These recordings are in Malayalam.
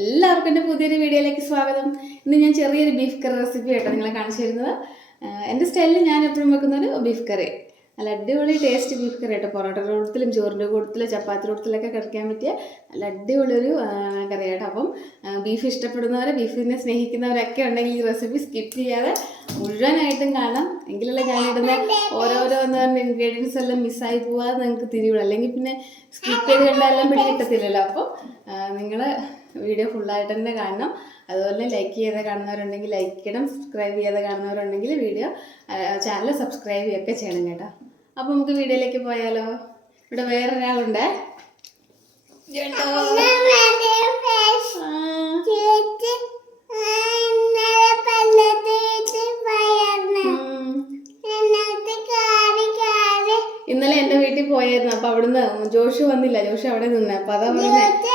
എല്ലാവർക്കും എന്റെ പുതിയൊരു വീഡിയോയിലേക്ക് സ്വാഗതം. ഇന്ന് ഞാൻ ചെറിയൊരു ബീഫ് കറി റെസിപ്പി ആയിട്ടോ നിങ്ങളെ കാണിച്ചു തരുന്നത്. എന്റെ സ്റ്റൈലിൽ ഞാൻ എപ്പോഴും വെക്കുന്നത് ബീഫ് കറി നല്ല അടിപൊളി ടേസ്റ്റ് ബീഫ് കറി ആയിട്ട് പൊറോട്ട കൂട്ടത്തിലും ചോറിന്റെ കൂട്ടത്തിലും ചപ്പാത്തി കൂട്ടത്തിലൊക്കെ കഴിക്കാൻ പറ്റിയ നല്ല അടിപൊളി ഒരു കറിയാട്ടോ അപ്പം ബീഫ് ഇഷ്ടപ്പെടുന്നവരെ ബീഫിനെ സ്നേഹിക്കുന്നവരൊക്കെ ഉണ്ടെങ്കിൽ ഈ റെസിപ്പി സ്കിപ്പ് ചെയ്യാതെ മുഴുവനായിട്ടും കാണാം. എങ്കിലല്ലേ ഞാനിടുന്ന പറഞ്ഞ ഇൻഗ്രീഡിയൻസ് എല്ലാം മിസ്സായി പോവാതെ നിങ്ങൾക്ക് തിരിയുള്ളൂ അല്ലെങ്കിൽ പിന്നെ സ്കിപ്പ് ചെയ്ത് കണ്ടാൽ എല്ലാം പിടി കിട്ടത്തില്ലല്ലോ അപ്പം നിങ്ങൾ വീഡിയോ ഫുള്ളായിട്ട് തന്നെ കാണണം. അതുപോലെ ലൈക്ക് ചെയ്ത് കാണുന്നവരുണ്ടെങ്കിൽ ലൈക്ക് ചെയ്യണം സബ്സ്ക്രൈബ് ചെയ്ത് കാണുന്നവരുണ്ടെങ്കിൽ വീഡിയോ ചാനൽ സബ്സ്ക്രൈബ് ചെയ്യൊക്കെ ചെയ്യണം കേട്ടോ. അപ്പോൾ നമുക്ക് വീഡിയോയിലേക്ക് പോയാലോ? ഇവിടെ വേറൊരാളുണ്ട്. ഉം. ഇന്നലെ എന്റെ വീട്ടിൽ പോയായിരുന്നു. അപ്പൊ അവിടുന്ന് ജോഷു വന്നില്ല. ജോഷു അവിടെ നിന്നെ. അപ്പൊ അതാ പറഞ്ഞേ.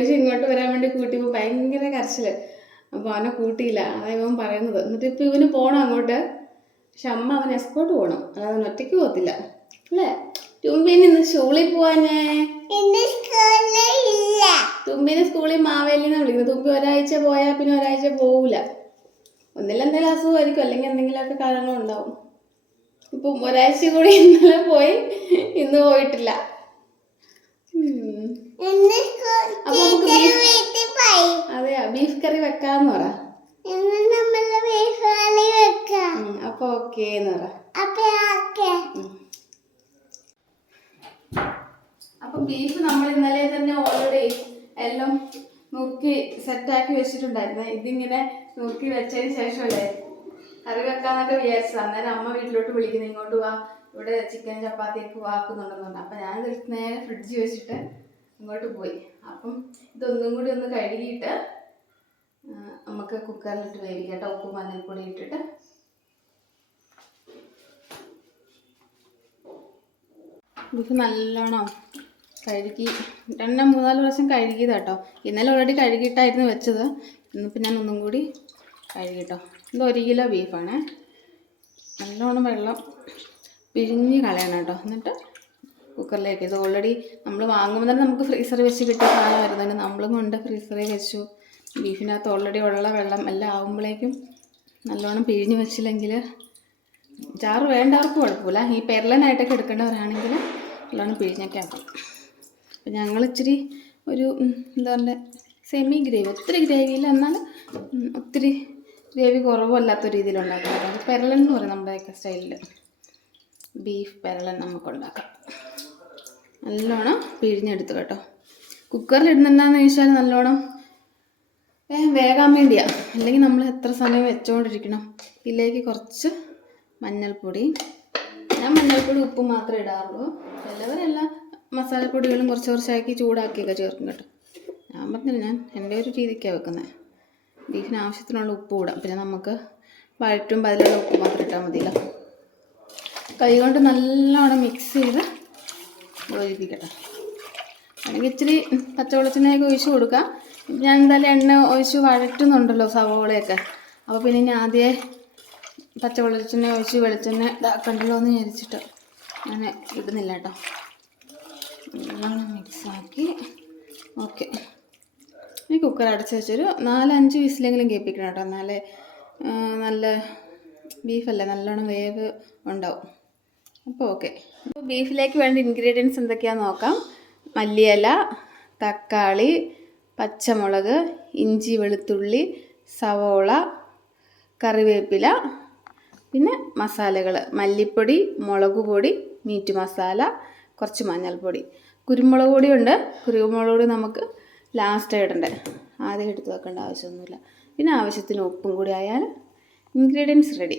ജോഷു ഇങ്ങോട്ട് വരാൻ വേണ്ടി കൂട്ടിയപ്പോൾ ഭയങ്കര കരച്ചിൽ. അപ്പോൾ അവനെ കൂട്ടിയില്ല. അതായത് ഇവൻ പറയുന്നത്. എന്നിട്ട് ഇപ്പോൾ ഇവന് പോകണം അങ്ങോട്ട്. പക്ഷെ അമ്മ അവൻ എസ്കോട്ട് പോകണം അല്ലാതെ അവൻ ഒറ്റയ്ക്ക് പോകത്തില്ല. അല്ലേ? തുമ്പിന് ഇന്ന് സ്കൂളിൽ പോവാനേ? തുമ്പിന് സ്കൂളിൽ ഇല്ല. തുമ്പിനെ സ്കൂളിൽ മാവേലിന്ന് വിളിക്കുന്നത്. തുമ്പി ഒരാഴ്ച പോയാൽ പിന്നെ ഒരാഴ്ച പോവില്ല ഒന്നില്ല എന്തെങ്കിലും അസുഖമായിരിക്കും. അല്ലെങ്കിൽ എന്തെങ്കിലുമൊക്കെ കാരണങ്ങളുണ്ടാവും. ഇപ്പം ഒരാഴ്ച കൂടി ഇന്നലെ പോയി. ഇന്ന് പോയിട്ടില്ല ഉം. ഇന്ന് സ്കൂൾ അപ്പൊ നമുക്ക് ടീച്ചർ ബീഫ് വീട്ടിൽ പോയി അതെയാ ബീഫ് കറി വെക്കാന്ന് പറ. അപ്പൊ ഓക്കേ എന്ന് പറ. അപ്പൊ ബീഫ് നമ്മൾ ഇന്നലെ തന്നെ ഓൾറെഡി എല്ലാം നുറുക്കി സെറ്റാക്കി വെച്ചിട്ടുണ്ടായിരുന്നു. ഇതിങ്ങനെ നുറുക്കി വെച്ചതിന് ശേഷമല്ലേ? കറി വെക്കാന്നൊക്കെ വിചാരിച്ചത്. അന്നേരം അമ്മ വീട്ടിലോട്ട് വിളിക്കുന്നു. ഇങ്ങോട്ട് വാ. ഇവിടെ ചിക്കൻ ചപ്പാത്തി ചപ്പാത്തിയൊക്കെ വാക്കുന്നുണ്ടെന്നുണ്ട് അപ്പം ഞാൻ നേരെ ഫ്രിഡ്ജ് വെച്ചിട്ട് ഇങ്ങോട്ട് പോയി. അപ്പം ഇതൊന്നും കൂടി ഒന്ന് കഴുകിയിട്ട് നമുക്ക് കുക്കറിലിട്ട് വേവിക്കാം കേട്ടോ. ഉപ്പും മഞ്ഞൾപ്പൊടി ഇട്ടിട്ട്. ബീഫ് നല്ലോണം കഴുകി രണ്ടാം മൂന്നാൽ പ്രാവശ്യം കഴുകിയതാ കേട്ടോ. ഇന്നലെ ഓൾറെഡി കഴുകിയിട്ടായിരുന്നു വെച്ചത്. ഇന്നിപ്പോൾ ഞാൻ ഒന്നും കൂടി കഴുകിട്ടോ ഇത് ഒരു കിലോ ബീഫാണ് നല്ലോണം വെള്ളം പിഴിഞ്ഞ് കളയണം കേട്ടോ. എന്നിട്ട് കുക്കറിലേക്ക് ഇത് ഓൾറെഡി നമ്മൾ വാങ്ങുമ്പോൾ തന്നെ നമുക്ക് ഫ്രീസറിൽ വെച്ച് കിട്ടിയ സാധനമായിരുന്നു അതിന് നമ്മളും കൊണ്ട് ഫ്രീസറിൽ വെച്ചു. ബീഫിനകത്ത് ഓൾറെഡി ഉള്ള വെള്ളം എല്ലാം ആകുമ്പോഴേക്കും നല്ലോണം പിഴിഞ്ഞ് വെച്ചില്ലെങ്കിൽ ചാറ് വേണ്ടവർക്ക് കുഴപ്പമില്ല. ഈ പെരലനായിട്ടൊക്കെ എടുക്കേണ്ടവരാണെങ്കിൽ നല്ലോണം പിഴിഞ്ഞൊക്കെ ആക്കും അപ്പം ഞങ്ങൾ ഇച്ചിരി ഒരു എന്താ പറയുക സെമി ഗ്രേവി ഒത്തിരി ഗ്രേവിയില്ല എന്നാൽ ഒത്തിരി ഗ്രേവി കുറവല്ലാത്ത രീതിയിൽ ഉണ്ടാക്കുന്നത് അത് പെരളൻ എന്ന് പറയും നമ്മുടെയൊക്കെ സ്റ്റൈലിൽ ബീഫ് പെരളൻ നമുക്ക് ഉണ്ടാക്കാം നല്ലോണം പിഴിഞ്ഞെടുത്തു കേട്ടോ. കുക്കറിൽ ഇടുന്നെന്താന്ന് ചോദിച്ചാൽ നല്ലോണം വേഗം വേകാൻ വേണ്ടിയാ. അല്ലെങ്കിൽ നമ്മൾ എത്ര സമയം വെച്ചുകൊണ്ടിരിക്കണം ഇതിലേക്ക് കുറച്ച് മഞ്ഞൾപ്പൊടി. ഞാൻ മഞ്ഞൾപ്പൊടി ഉപ്പ് മാത്രമേ ഇടാറുള്ളൂ. ചിലവരെല്ലാം മസാലപ്പൊടികളും കുറച്ച് കുറച്ചാക്കി ചൂടാക്കിയൊക്കെ ചേർക്കും കേട്ടോ. ഞാൻ പറഞ്ഞില്ല ഞാൻ എന്റെ ഒരു രീതിക്കാണ് വെക്കുന്നത് ബീഫിന് ആവശ്യത്തിനുള്ള ഉപ്പ് കൂടാം പിന്നെ നമുക്ക് വഴറ്റും അതിലുള്ള ഉപ്പ് മാത്രം ഇട്ടാൽ മതിയല്ലോ. കൈ കൊണ്ട് നല്ലോണം മിക്സ് ചെയ്ത് യോജിപ്പിക്കട്ടെ അല്ലെങ്കിൽ ഇച്ചിരി പച്ചവെളിച്ചെണ്ണയൊക്കെ ഒഴിച്ച് കൊടുക്കാം. ഞാൻ എന്തായാലും എണ്ണ ഒഴിച്ച് വഴറ്റുന്നുണ്ടല്ലോ സവോളയൊക്കെ. അപ്പോൾ പിന്നെ ഞാൻ ആദ്യമേ പച്ചവെളിച്ചെണ്ണ ഒഴിച്ച് വെളിച്ചെണ്ണ ഇതാക്കണ്ടല്ലോ എന്ന് വിചാരിച്ചിട്ട് ഞാൻ ഇടുന്നില്ല കേട്ടോ. മിക്സാക്കി. ഓക്കെ. ഈ കുക്കർ അടച്ച് വെച്ചൊരു നാലഞ്ച് വിസിലെങ്കിലും കേൾപ്പിക്കണം കേട്ടോ. എന്നാലേ നല്ല ബീഫല്ലേ നല്ലോണം വേവ് ഉണ്ടാവും. അപ്പോൾ ഓക്കെ. അപ്പോൾ ബീഫിലേക്ക് വേണ്ട ഇൻഗ്രീഡിയൻസ് എന്തൊക്കെയാണെന്ന് നോക്കാം. മല്ലിയില തക്കാളി പച്ചമുളക് ഇഞ്ചി വെളുത്തുള്ളി സവോള കറിവേപ്പില പിന്നെ മസാലകൾ. മല്ലിപ്പൊടി മുളക് പൊടി മീറ്റ് മസാല കുറച്ച് മഞ്ഞൾപ്പൊടി. കുരുമുളക് പൊടി ഉണ്ട് കുരുമുളക് പൊടി നമുക്ക് ലാസ്റ്റ് ഇടണ്ടേ ആദ്യം എടുത്ത് വെക്കേണ്ട ആവശ്യമൊന്നുമില്ല. പിന്നെ ആവശ്യത്തിന് ഉപ്പും കൂടി ആയാൽ ഇൻഗ്രീഡിയൻസ് റെഡി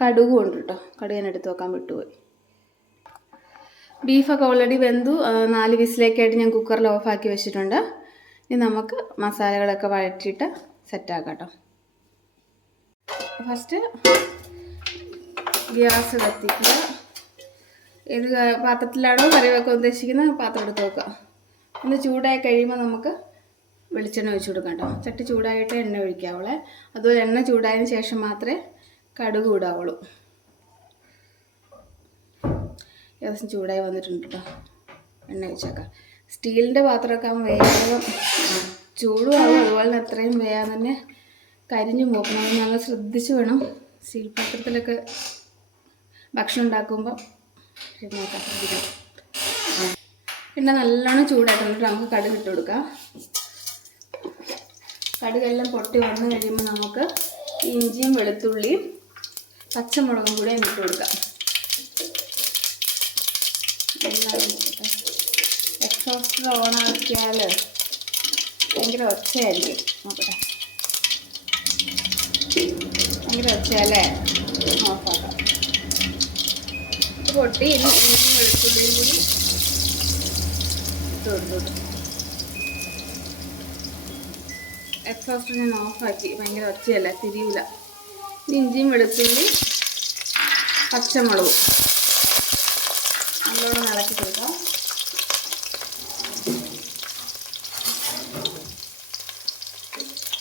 കടുകും ഉണ്ട് കേട്ടോ. കടുക് ഞാൻ എടുത്ത് വെക്കാൻ വിട്ടുപോയി. ബീഫൊക്കെ ഓൾറെഡി വെന്തു. നാല് വിസിലേക്കായിട്ട് ഞാൻ കുക്കറിൽ ഓഫാക്കി വെച്ചിട്ടുണ്ട്. ഇനി നമുക്ക് മസാലകളൊക്കെ വഴറ്റിയിട്ട് സെറ്റാക്കാം ഫസ്റ്റ് ഗ്യാസ് കത്തിക്കുക. ഏത് പാത്രത്തിലാണോ കറി വെക്കാൻ ഉദ്ദേശിക്കുന്നത് പാത്രം എടുത്ത് വെക്കുക. ഒന്ന് ചൂടായി കഴിയുമ്പോൾ നമുക്ക് വെളിച്ചെണ്ണ ഒഴിച്ച് കൊടുക്കാം കേട്ടോ. ചട്ടി ചൂടായിട്ട് എണ്ണ ഒഴിക്കാവുള്ളേ അതുപോലെ എണ്ണ ചൂടായതിന് ശേഷം മാത്രമേ കടുക് ഇടാവുള്ളൂ ഏകദേശം ചൂടായി വന്നിട്ടുണ്ട് കേട്ടോ എണ്ണ ഒഴിച്ചേക്കാം. സ്റ്റീലിന്റെ പാത്രമൊക്കെ ആകുമ്പോൾ വേഗം ചൂടും ആവും അതുപോലെ തന്നെ അത്രയും വേഗം തന്നെ കരിഞ്ഞു പോക്കണം നല്ല ശ്രദ്ധിച്ച് വേണം. സ്റ്റീൽ പാത്രത്തിലൊക്കെ ഭക്ഷണം ഉണ്ടാക്കുമ്പോൾ നോക്കാം പിന്നെ നല്ലോണം ചൂടായിട്ടുണ്ട് നമുക്ക് കടുക് ഇട്ട് കൊടുക്കാം. കടുകെല്ലാം പൊട്ടി വന്നു കഴിയുമ്പോൾ നമുക്ക് ഇഞ്ചിയും വെളുത്തുള്ളിയും പച്ചമുളകും കൂടി ഇട്ട് കൊടുക്കാം. എക്സോസ്റ്റർ ഓൺ ആക്കിയാൽ ഭയങ്കര ഒച്ചയായിരിക്കും. നോക്കട്ടെ. ഭയങ്കര ഒച്ചയല്ലേ? ഓഫാക്കാം പൊട്ടി ഇനി ഇഞ്ചിയും വെളുത്തുള്ളിയും കൂടി ഇട്ട് കൊടുത്തു എക്സോസ്റ്റർ ഞാൻ ഓഫാക്കി ഭയങ്കര ഒച്ചയല്ല? തിരിയില്ല ഇഞ്ചിയും വെളുത്തുള്ളി പച്ചമുളകും. നല്ലോണം ഇളക്കി കൊടുക്കാം.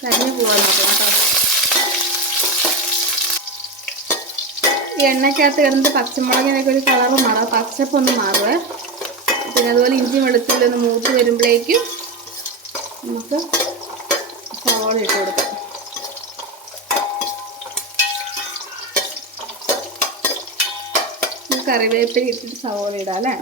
കരിഞ്ഞു പോകാൻ നോക്കണം കേട്ടോ. എണ്ണയ്ക്കകത്ത് കിടന്നിട്ട് പച്ചമുളകിനൊക്കെ ഒരു കളറ് മാറും. പച്ചപ്പൊന്ന് മാറുവേ പിന്നെ അതുപോലെ ഇഞ്ചി വെളുത്തുള്ളി ഒന്ന് മൂത്ത് വരുമ്പോഴേക്കും നമുക്ക് സവാള ഇട്ട് കൊടുക്കാം. കറിവേപ്പില ഇട്ടിട്ട് സവോള ഇടാം അല്ലേ?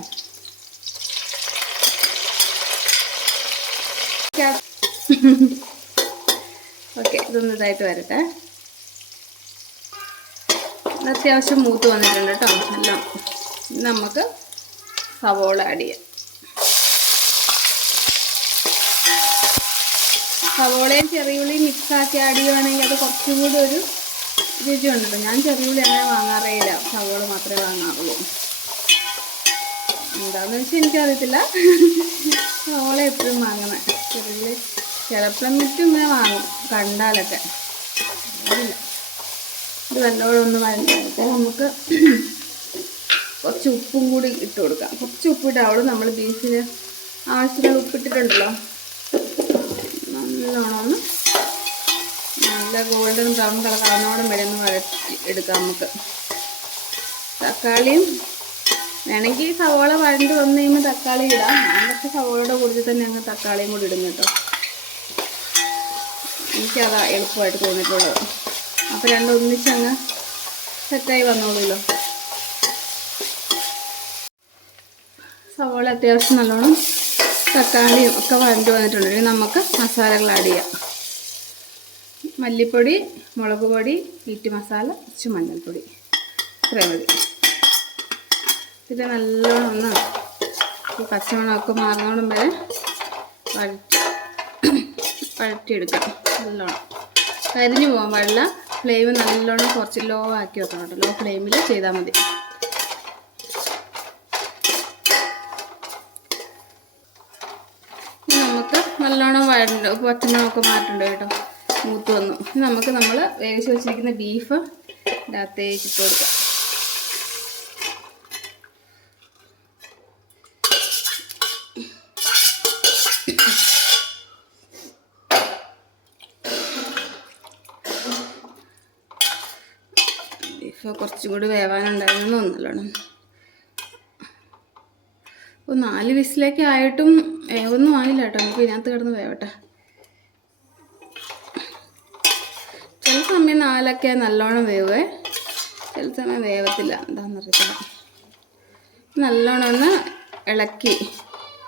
ഓക്കെ ഇതൊന്നും ഇതായിട്ട് വരട്ടെ. അത്യാവശ്യം മൂത്ത് വന്നിട്ടുണ്ട് കേട്ടോ. എല്ലാം നമുക്ക് സവോള ആഡ് ചെയ്യാം. സവോളയും ചെറിയുള്ളിയും മിക്സ് ആക്കി ആഡ് ചെയ്യുവാണെങ്കിൽ അത് കുറച്ചും കൂടി ഒരു രുചി ഉണ്ടല്ലോ ഞാൻ ചെറിയുള്ളി അങ്ങനെ വാങ്ങാറേ ഇല്ല സവോള മാത്രമേ വാങ്ങാറുള്ളൂ. എന്താന്ന് വെച്ചാൽ എനിക്കറിയത്തില്ല. സവോള എപ്പോഴും വാങ്ങണേ ചെറിയുള്ളി ചിലപ്പം വിറ്റ് ഇങ്ങനെ വാങ്ങും. കണ്ടാലൊക്കെ. ഇത് നല്ലോണം ഒന്ന് വഴഞ്ഞിട്ട് നമുക്ക് കുറച്ച് ഉപ്പും കൂടി ഇട്ട് കൊടുക്കാം. കുറച്ച് ഉപ്പിട്ടാവുള്ളൂ നമ്മൾ ബീഫിന് ആവശ്യത്തിന് ഉപ്പിട്ടിട്ടുണ്ടല്ലോ. നല്ലോണം ഒന്ന് നല്ല ഗോൾഡൻ ബ്രൗൺ കളർ ആവുന്നോടും വരെ ഒന്ന് വഴറ്റി എടുക്കാം നമുക്ക്. തക്കാളിയും വേണമെങ്കിൽ സവോള വഴണ്ട് വന്നു കഴിയുമ്പോൾ തക്കാളി ഇടാം. ഞാൻ സവോളയുടെ കൂടുതൽ തന്നെ അങ്ങ് തക്കാളിയും കൂടി ഇടും കേട്ടോ. എനിക്കതാ എളുപ്പമായിട്ട് തോന്നിയിട്ടുള്ളത്. അപ്പോൾ രണ്ടും ഒന്നിച്ചങ്ങ് സെറ്റായി വന്നോളൂല്ലോ. സവോള അത്യാവശ്യം നല്ലോണം തക്കാളിയും ഒക്കെ വഴണ്ട് വന്നിട്ടുണ്ട്. ഇനി നമുക്ക് മസാലകൾ ആഡ് ചെയ്യാം. മല്ലിപ്പൊടി മുളക് പൊടി മീറ്റ് മസാല കുറച്ച് മഞ്ഞൾപ്പൊടി. ഇത്രയും മതി. ഇത് നല്ലോണം ഒന്ന് ഈ പച്ചമുളകൊക്കെ മാറുന്നോടും വരെ വഴറ്റി വഴറ്റിയെടുക്കാം. നല്ലോണം. കരിഞ്ഞു പോകാൻ പാടില്ല ഫ്ലെയിം നല്ലോണം കുറച്ച് ലോ ആക്കി വെക്കണം കേട്ടോ. ലോ ഫ്ലെയിമിൽ ചെയ്താൽ മതി നമുക്ക് നല്ലോണം വഴണ്ട് പച്ചമുളകൊക്കെ മാറ്റുണ്ട് കേട്ടോ. മൂത്ത് വന്നു. നമുക്ക് നമ്മൾ വേവിച്ച് വെച്ചിരിക്കുന്ന ബീഫ് ഇതിനകത്തേക്ക് ഇട്ട് കൊടുക്കാം. ബീഫ് കുറച്ചും കൂടി വേവാനുണ്ടായിരുന്നു നല്ലോണം അപ്പോൾ നാല് വിസിലൊക്കെ ആയിട്ടും വേവൊന്നും ആയില്ല കേട്ടോ. നമുക്ക് ഇതിനകത്ത് കിടന്ന് വേവട്ടെ ചില സമയം നാലൊക്കെ നല്ലോണം വേവേ. ചില സമയം വേവത്തില്ല. എന്താണെന്നറിയത്തില്ല നല്ലോണം ഒന്ന് ഇളക്കി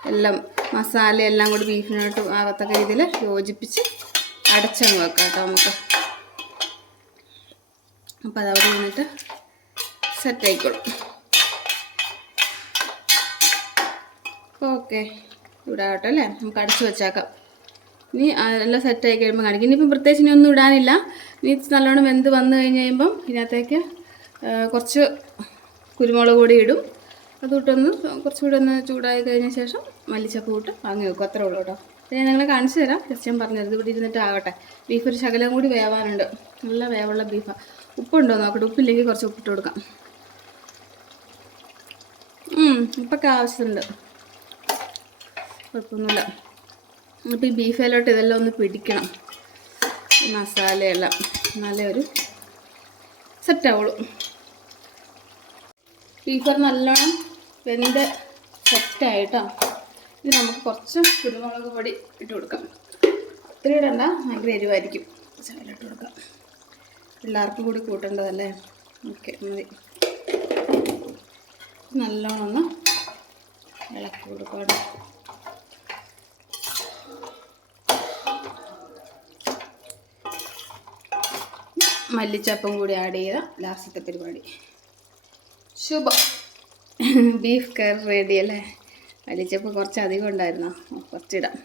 എല്ലാം മസാല എല്ലാം കൂടി ബീഫിനോട്ട് ആകത്തക്ക രീതിയിൽ യോജിപ്പിച്ച് അടച്ചങ്ങ് വെക്കാം കേട്ടോ നമുക്ക്. അപ്പോൾ അതവിടെ നിന്നിട്ട് സെറ്റ് ആയിക്കോളും. ഓക്കെ. ഇവിടെ ആവട്ടെ അല്ലേ? നമുക്ക് അടച്ചു വെച്ചേക്കാം. ഇനി എല്ലാം സെറ്റായി കഴിയുമ്പോൾ കാണിക്കും. ഇനിയിപ്പം പ്രത്യേകിച്ച് ഇനി ഒന്നും ഇടാനില്ല. ഇനി നല്ലോണം വെന്ത് വന്നു കഴിഞ്ഞ് കഴിയുമ്പം ഇതിനകത്തേക്ക് കുറച്ച് കുരുമുളക് പൊടി ഇടും. അതിട്ടൊന്ന് കുറച്ചുകൂടി ഒന്ന് ചൂടായി കഴിഞ്ഞ ശേഷം മല്ലിച്ചപ്പ് ഇട്ട് വാങ്ങി വെക്കും. അത്രേ ഉള്ളൂ കേട്ടോ. ഞാൻ നിങ്ങളെ കാണിച്ചു തരാം. ജസ്റ്റ് ഞാൻ പറഞ്ഞത് ഇവിടെ ഇരുന്നിട്ട് ആവട്ടെ ബീഫ് ഒരു ശകലം കൂടി വേവാനുണ്ട്. നല്ല വേവുള്ള ബീഫാണ് ഉപ്പുണ്ടോ നോക്കട്ടെ. ഉപ്പില്ലെങ്കിൽ കുറച്ച് ഉപ്പിട്ട് കൊടുക്കാം. ഉപ്പൊക്കെ ആവശ്യമുണ്ട് കുഴപ്പമൊന്നുമില്ല. അപ്പോൾ ഈ ബീഫിലോട്ട് ഇതെല്ലാം ഒന്ന് പിടിക്കണം. മസാലയെല്ലാം നല്ലൊരു സെറ്റാവുള്ളൂ ബീഫർ നല്ലോണം വെന്ത് സെറ്റായിട്ടോ ഇത് നമുക്ക് കുറച്ച് കുരുമുളക് പൊടി ഇട്ട് കൊടുക്കാം. ഒത്തിരി ഇടണ്ട ഭയങ്കര എരിവായിരിക്കും. ഇട്ട് കൊടുക്കാം. എല്ലാവർക്കും കൂടി കൂട്ടേണ്ടതല്ലേ? ഓക്കെ മതി. നല്ലോണം ഒന്ന് ഇളക്കി കൊടുക്കാം മല്ലിച്ചപ്പും കൂടി ആഡ് ചെയ്ത ലാസ്റ്റത്തെ പരിപാടി. ശുഭം. ബീഫ് കറി റെഡി അല്ലേ? മല്ലിച്ചപ്പ് കുറച്ച് അധികം ഉണ്ടായിരുന്നോ? കുറച്ചിടാം.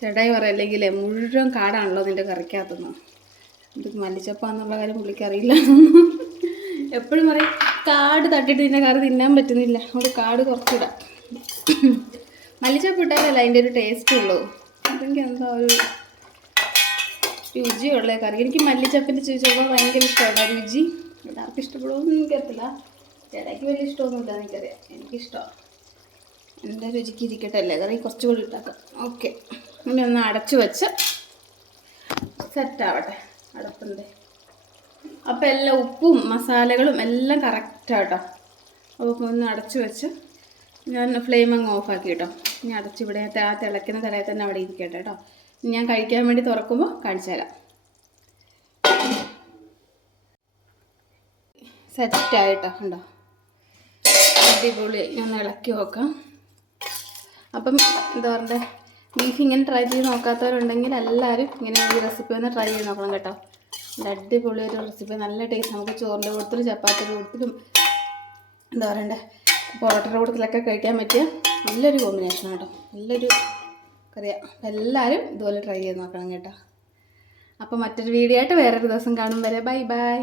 ചേട്ടായി അല്ലെങ്കിൽ മുഴുവൻ കാടാണല്ലോ നിന്റെ കറിക്കകത്തുനിന്ന് ഇത് മല്ലിച്ചപ്പാന്നുള്ള കാര്യം പുള്ളിക്കറിയില്ല എപ്പോഴും പറയും കാട് തട്ടിട്ട് നിന്നെ കറി തിന്നാൻ പറ്റുന്നില്ല. ഒരു കാട് കുറച്ചിടാം. മല്ലിച്ചപ്പ് ഇട്ടാലല്ല അതിന്റെ ഒരു ടേസ്റ്റ് ഉള്ളൂ? അതെനിക്ക് എന്താ ഒരു രുചിയുള്ള കറി എനിക്ക് മല്ലിച്ചപ്പിന്റെ ചോദിച്ചപ്പോൾ ഭയങ്കര ഇഷ്ടമാണ് രുചി എല്ലാവർക്കും ഇഷ്ടപ്പെടുമെന്ന് എനിക്കറിയില്ല ചേട്ടാക്ക് വലിയ ഇഷ്ടമൊന്നുമില്ല എനിക്കറിയാം. എനിക്കിഷ്ടമാണ് എന്റെ രുചിക്ക് ഇരിക്കട്ടെ അല്ലേ? കറി കുറച്ചുകൂടി ഇട്ടാക്കാം. ഓക്കെ. ഇനി ഒന്ന് അടച്ചു വെച്ച് സെറ്റാവട്ടെ അടപ്പിന്റെ അപ്പോൾ എല്ലാം ഉപ്പും മസാലകളും എല്ലാം കറക്റ്റാട്ടോ അപ്പോൾ ഒന്ന് അടച്ചു വെച്ച് ഞാൻ ഫ്ലെയിം അങ്ങ് ഓഫാക്കി കേട്ടോ ഇനി അടച്ച് ഇവിടെ ആ തിളയ്ക്കുന്ന തലയിൽ തന്നെ അവിടെ ഇരിക്കട്ടെ കേട്ടോ ഞാൻ കഴിക്കാൻ വേണ്ടി തുറക്കുമ്പോൾ കാണിച്ചു തരാം. സെറ്റായിട്ടോ ഉണ്ടോ അടിപൊളി. ഞാൻ ഇളക്കി നോക്കാം. അപ്പം എന്താ പറയുക ബീഫ് ഇങ്ങനെ ട്രൈ ചെയ്ത് നോക്കാത്തവരുണ്ടെങ്കിൽ എല്ലാവരും ഇങ്ങനെ ഈ റെസിപ്പി ഒന്ന് ട്രൈ ചെയ്ത് നോക്കണം കേട്ടോ. അടിപൊളി ഒരു റെസിപ്പി നല്ല ടേസ്റ്റ് നമുക്ക് ചോറിന്റെ കൂട്ടത്തിലും ചപ്പാത്തിയുടെ കൂട്ടത്തിലും എന്താ പറയണ്ടേ? പൊറോട്ടയുടെ കൂട്ടത്തിലൊക്കെ കഴിക്കാൻ പറ്റിയ നല്ലൊരു കോമ്പിനേഷൻ കേട്ടോ. നല്ലൊരു കറിയാണ് എല്ലാവരും ഇതുപോലെ ട്രൈ ചെയ്ത് നോക്കണം കേട്ടോ. അപ്പോൾ മറ്റൊരു വീഡിയോ ആയിട്ട് വേറൊരു ദിവസം കാണും വരെ. Bye bye